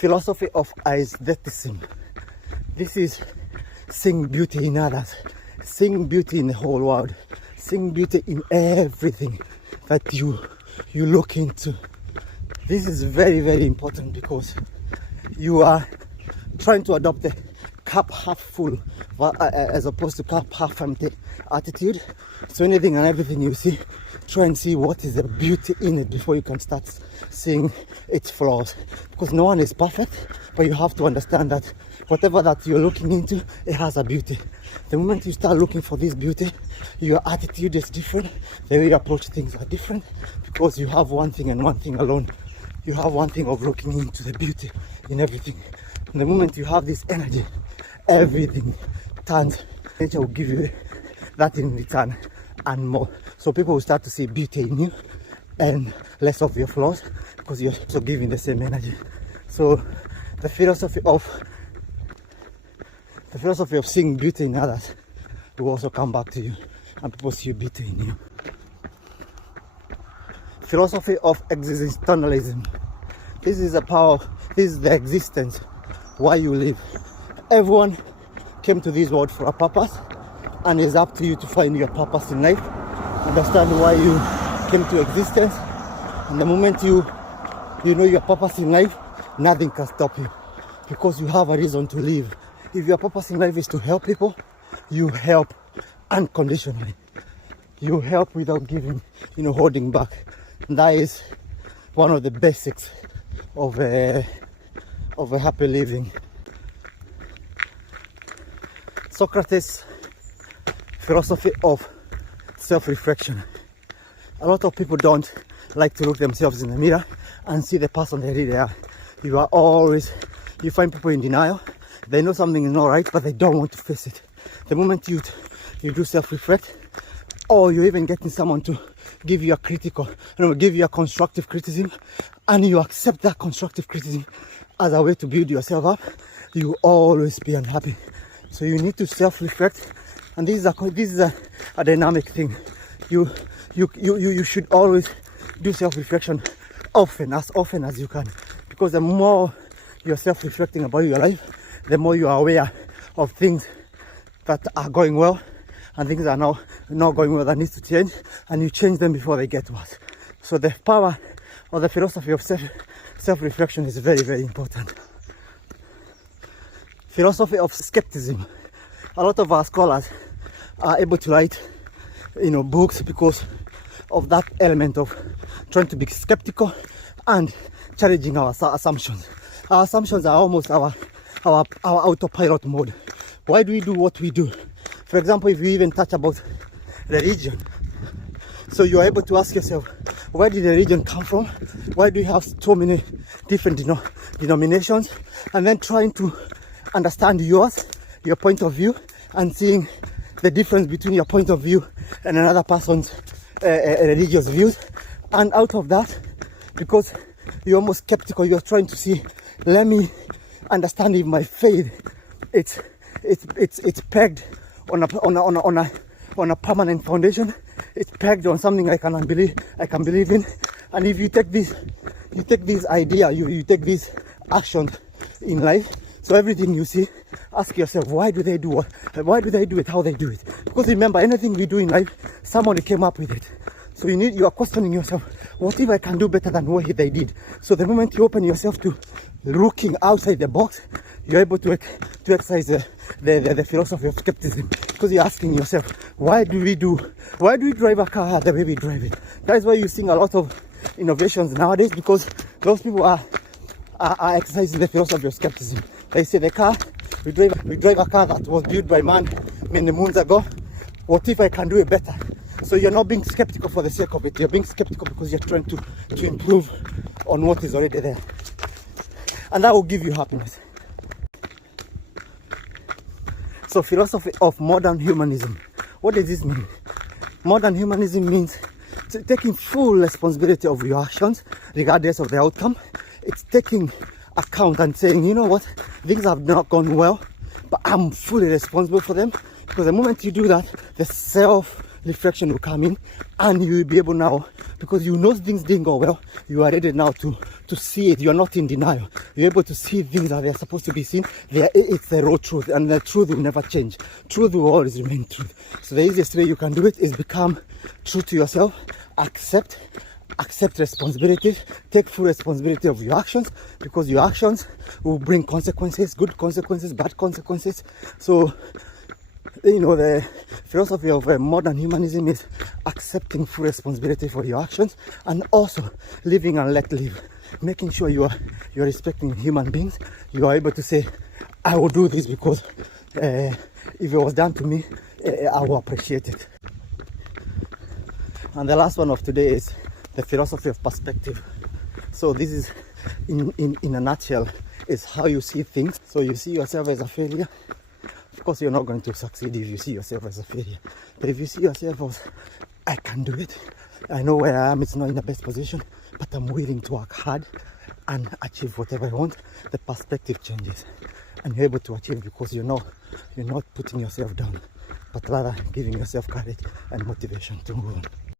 philosophy of aestheticism. This is seeing beauty in others, seeing beauty in the whole world, seeing beauty in everything that you look into. This is very, very important because you are trying to adopt the cup half full as opposed to cup half empty attitude. So anything and everything you see, try and see what is the beauty in it before you can start seeing its flaws. Because no one is perfect, but you have to understand that whatever that you're looking into, it has a beauty. The moment you start looking for this beauty, your attitude is different, the way you approach things are different, because you have one thing and one thing alone. You have one thing of looking into the beauty in everything. And the moment you have this energy, everything turns. Nature will give you that in return and more. So people will start to see beauty in you and less of your flaws because you're also giving the same energy. So the philosophy of seeing beauty in others will also come back to you, and people see beauty in you. Philosophy of existentialism. This is the existence, why you live. Everyone came to this world for a purpose, and it's up to you to find your purpose in life, understand why you came to existence, and the moment you know your purpose in life, nothing can stop you, because you have a reason to live. If your purpose in life is to help people, you help unconditionally. You help without giving, holding back. And that is one of the basics of a happy living. Socrates' philosophy of self-reflection. A lot of people don't like to look themselves in the mirror and see the person they really are. You find people in denial. They know something is not right, but they don't want to face it. The moment you do self-reflect, or you're even getting someone to give you a constructive criticism, and you accept that constructive criticism as a way to build yourself up, you will always be unhappy. So you need to self-reflect, and this is a dynamic thing. You should always do self-reflection as often as you can, because the more you're self-reflecting about your life, the more you are aware of things that are going well and things that are not going well that needs to change, and you change them before they get worse. So the power or the philosophy of self-reflection is very, very important. Philosophy of skepticism. A lot of our scholars are able to write books because of that element of trying to be skeptical and challenging our assumptions. Our assumptions are almost our autopilot mode. Why do we do what we do? For example, if you even touch about religion, so you're able to ask yourself, where did the religion come from? Why do you have so many different denominations? And then trying to understand your point of view, and seeing the difference between your point of view and another person's religious views. And out of that, because you're almost skeptical, you're trying to see, let me understand if my faith it's pegged on a permanent foundation. It's pegged on something I can believe in. And if you take this idea, you take these actions in life. So everything you see, ask yourself, why do they do it, how they do it? Because remember, anything we do in life, somebody came up with it. So you are questioning yourself, what if I can do better than what they did? So the moment you open yourself to looking outside the box, you're able to exercise the philosophy of skepticism, because you're asking yourself, why do we drive a car the way we drive it? That's why you're seeing a lot of innovations nowadays, because those people are exercising the philosophy of skepticism. They say we drive a car that was built by man many moons ago. What if I can do it better? So you're not being skeptical for the sake of it. You're being skeptical because you're trying to improve on what is already there. And that will give you happiness. So philosophy of modern humanism. What does this mean? Modern humanism means taking full responsibility of your actions, regardless of the outcome. It's taking account and saying, you know what, things have not gone well, but I'm fully responsible for them. Because the moment you do that, the reflection will come in, and you will be able now, because you know things didn't go well, you are ready now to see it. You are not in denial. You're able to see things that they are supposed to be seen. It's the raw truth, and the truth will never change. Truth will always remain truth. So the easiest way you can do it is become true to yourself, accept responsibilities, take full responsibility of your actions, because your actions will bring consequences, good consequences, bad consequences. So, the philosophy of modern humanism is accepting full responsibility for your actions, and also living and let live, making sure you're respecting human beings. You are able to say, I will do this because if it was done to me, I will appreciate it. And the last one of today is the philosophy of perspective. So this is, in a nutshell, is how you see things. So you see yourself as a failure. Of course, you're not going to succeed if you see yourself as a failure. But if you see yourself as, I can do it, I know where I am, it's not in the best position, but I'm willing to work hard and achieve whatever I want, the perspective changes. And you're able to achieve because you're not putting yourself down, but rather giving yourself courage and motivation to move on.